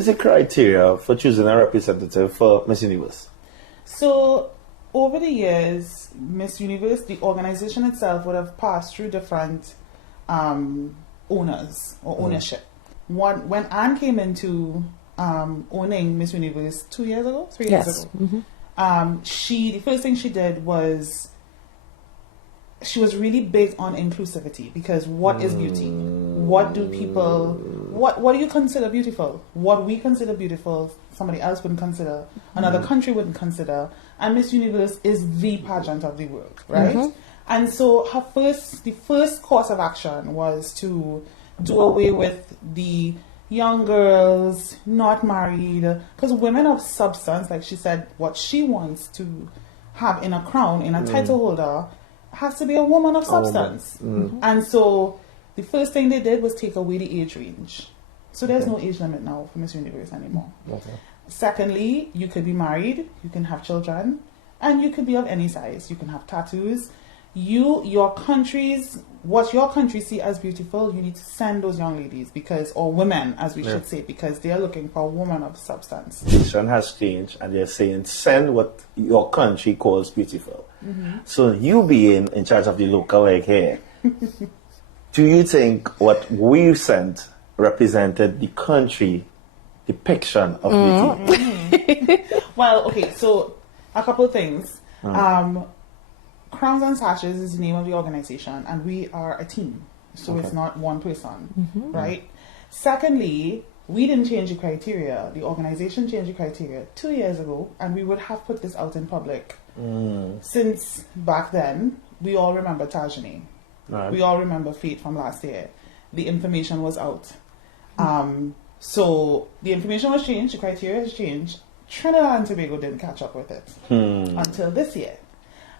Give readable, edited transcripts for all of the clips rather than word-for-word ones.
is the criteria for choosing a representative for Miss Universe? So, over the years, Miss Universe, the organization itself would have passed through different owners or ownership. When Anne came into owning Miss Universe 2 years ago, 3 years ago, the first thing she did was she was really big on inclusivity, because what is beauty? What do people, what do you consider beautiful? What we consider beautiful, somebody else wouldn't consider, another country wouldn't consider, and Miss Universe is the pageant of the world, right? And so the first course of action was to do away with the young girls, not married, because women of substance, like she said, what she wants to have in a crown, in a title holder, has to be a woman of substance. And so the first thing they did was take away the age range. So there's no age limit now for Miss Universe anymore. Secondly, you could be married, you can have children, and you could be of any size. You can have tattoos. Your countries, what your country see as beautiful, you need to send those young ladies, because, or women, as we should say, because they are looking for a woman of substance. The decision has changed, and they're saying send what your country calls beautiful. So you being in charge of the local leg here, do you think what we sent represented the country depiction of beauty? Well, okay, so a couple of things. Crowns and Sashes is the name of the organization, and we are a team, so it's not one person, right? Secondly, we didn't change the criteria. The organization changed the criteria 2 years ago, and we would have put this out in public. Since back then, we all remember Tajani. We all remember Fate from last year. The information was out. So the information was changed, the criteria has changed. Trinidad and Tobago didn't catch up with it until this year.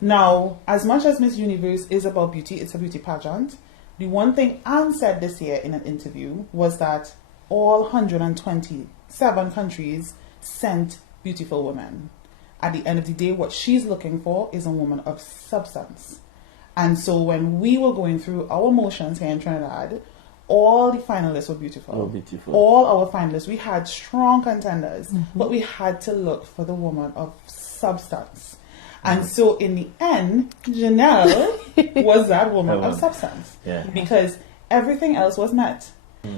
Now, as much as Miss Universe is about beauty, it's a beauty pageant. The one thing Anne said this year in an interview was that all 127 countries sent beautiful women. At the end of the day, what she's looking for is a woman of substance. And so when we were going through our motions here in Trinidad, all the finalists were beautiful. All our finalists, we had strong contenders, but we had to look for the woman of substance. And so in the end, Jenelle was that woman of substance. Because everything else was met.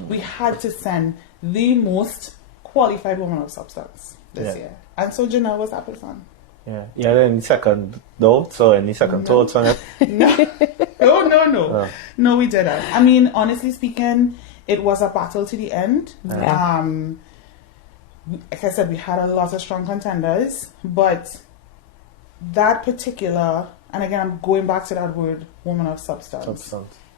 We had to send the most qualified woman of substance this year. And so Jenelle was that person. Any second thoughts or any second thoughts on it? No. No, we didn't. I mean, honestly speaking, it was a battle to the end. Like I said, we had a lot of strong contenders, but that particular, and again, I'm going back to that word, woman of substance.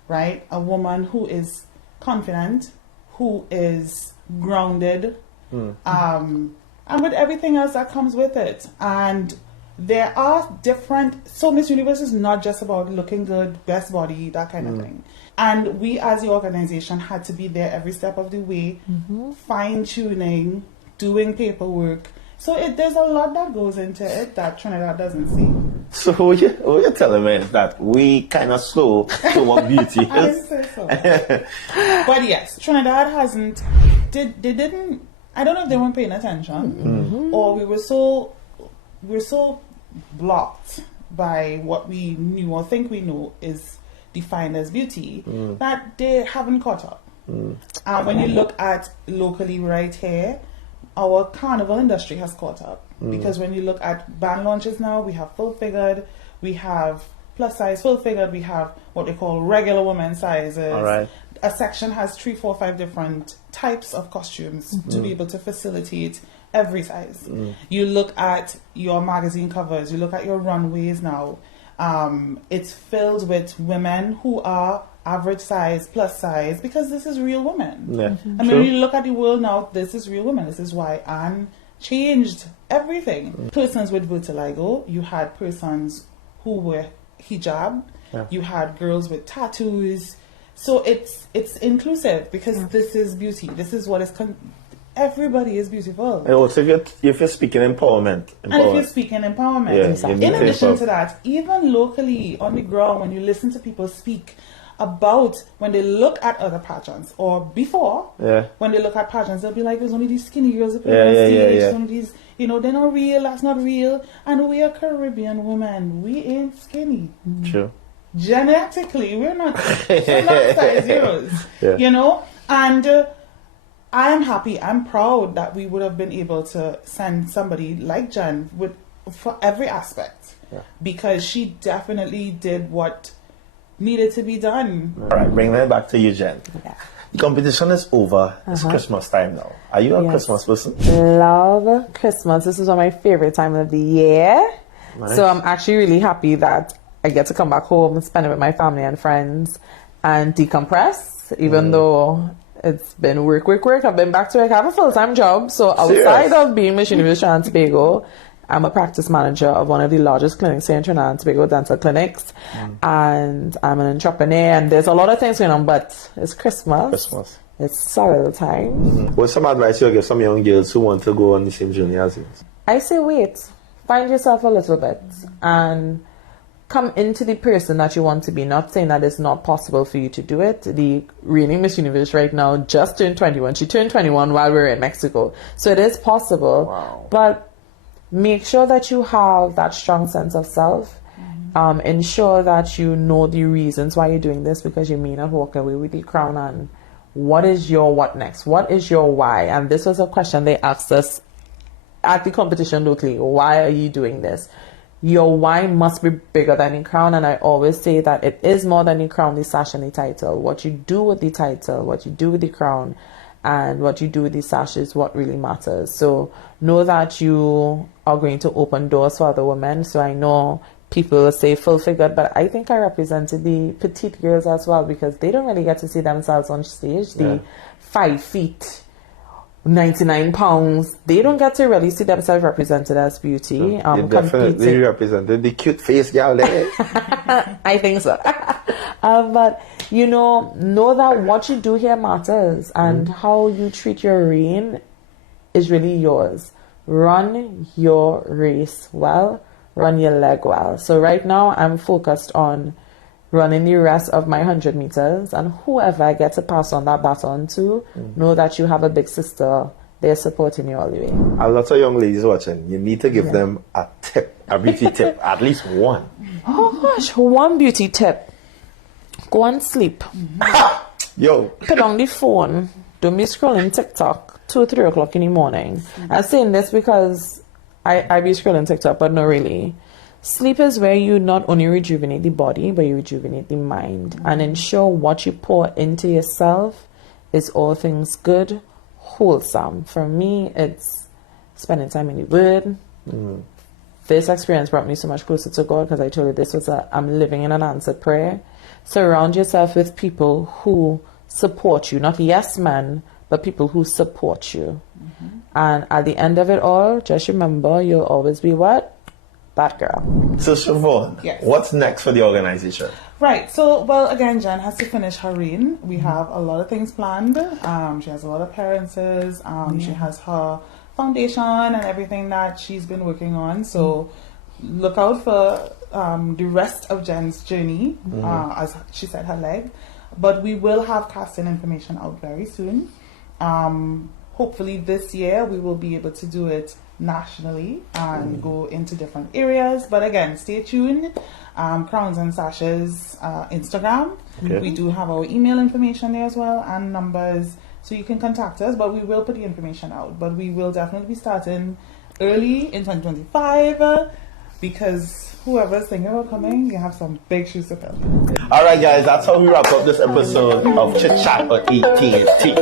Right? A woman who is confident, who is grounded, and with everything else that comes with it. And there are different, so Miss Universe is not just about looking good, best body, that kind of thing. And we as the organization had to be there every step of the way, fine-tuning, doing paperwork. So there's a lot that goes into it that Trinidad doesn't see. So what you're telling me is that we kind of slow to what beauty is. I didn't say so. But yes, Trinidad hasn't, they didn't, I don't know if they weren't paying attention, or we were so blocked by what we knew or think we know is defined as beauty that they haven't caught up. When you look at locally right here, our carnival industry has caught up, because when you look at band launches now, we have full figured, we have plus size, full figured, we have what they call regular women sizes. A section has 3, 4, 5 different types of costumes to be able to facilitate every size. You look at your magazine covers, you look at your runways now, it's filled with women who are average size, plus size, because this is real women. I mean, when you look at the world now, this is real women. This is why Anne changed everything. Persons with vitiligo, you had persons who were hijab, you had girls with tattoos. So it's inclusive, because this is beauty. This is what is everybody is beautiful. And also, if you're speaking empowerment. And if you're speaking empowerment. In addition to that, even locally on the ground, when you listen to people speak about when they look at other pageants or before, when they look at pageants, they'll be like, there's only these skinny girls that play on stage, there's only these, you know, they're not real, that's not real. And we are Caribbean women, we ain't skinny. True. Genetically, we're not size zeros, you know? And I am happy, I'm proud that we would have been able to send somebody like Jen for every aspect, because she definitely did what needed to be done. All right, bring that back to you, Jen. Yeah. The competition is over. It's Christmas time now. Are you a Christmas person? Love Christmas. This is one of my favorite time of the year. Nice. So I'm actually really happy that I get to come back home and spend it with my family and friends and decompress, even though it's been work. I've been back to work. I have a full-time job. So outside of being Miss Universe Trinidad and Tobago, I'm a practice manager of one of the largest clinics here in Trinidad and Tobago, dental clinics. And I'm an entrepreneur, and there's a lot of things going on, but it's Christmas. It's sorrow time. What's some advice you'll give some young girls who want to go on the same journey as you? I say wait. Find yourself a little bit and come into the person that you want to be. Not saying that it's not possible for you to do it. The reigning Miss Universe right now just turned 21. She turned 21 while we were in Mexico. So it is possible. Wow. But make sure that you have that strong sense of self. Ensure that you know the reasons why you're doing this, because you may not walk away with the crown. And what is your what next? What is your why? And this was a question they asked us at the competition locally. Why are you doing this? Your why must be bigger than the crown. And I always say that it is more than the crown, the sash, and the title. What you do with the title, what you do with the crown, and what you do with the sash is what really matters. So know that you are going to open doors for other women. So I know people say full-figured, but I think I represented the petite girls as well, because they don't really get to see themselves on stage. The 5 feet, 99 pounds, they don't get to really see themselves represented as beauty. You definitely represented the cute face girl there. I think so. But you know that what you do here matters, and how you treat your reign is really yours. Run your race well, run your leg well. So right now I'm focused on running the rest of my 100 meters, and whoever I get to pass on that baton to, know that you have a big sister. They're supporting you all the way. A lot of young ladies watching, you need to give them a tip, a beauty tip, at least one. Oh gosh, one beauty tip. Go and sleep. Yo. Put on the phone. Don't be scrolling TikTok 2 or 3 o'clock in the morning. I'm saying this because I be scrolling TikTok, but not really. Sleep is where you not only rejuvenate the body, but you rejuvenate the mind. And ensure what you pour into yourself is all things good, wholesome. For me, it's spending time in the Word. This experience brought me so much closer to God, because I told you this was I'm living in an answered prayer. Surround yourself with people who support you, not yes men, but people who support you. And at the end of it all, just remember, you'll always be what? That girl. So Shevon, what's next for the organization? Right, so, well, again, Jen has to finish her reign. We have a lot of things planned. She has a lot of appearances. She has her foundation and everything that she's been working on. So look out for the rest of Jen's journey, as she said, her leg. But we will have casting information out very soon. Hopefully this year we will be able to do it nationally and go into different areas. But again, stay tuned. Crowns and Sashes Instagram. We do have our email information there as well, and numbers, so you can contact us. But we will put the information out. But we will definitely be starting early in 2025, because whoever's thinking about coming, you have some big shoes to fill. Alright guys, that's how we wrap up this episode of Chit Chat on ET&T.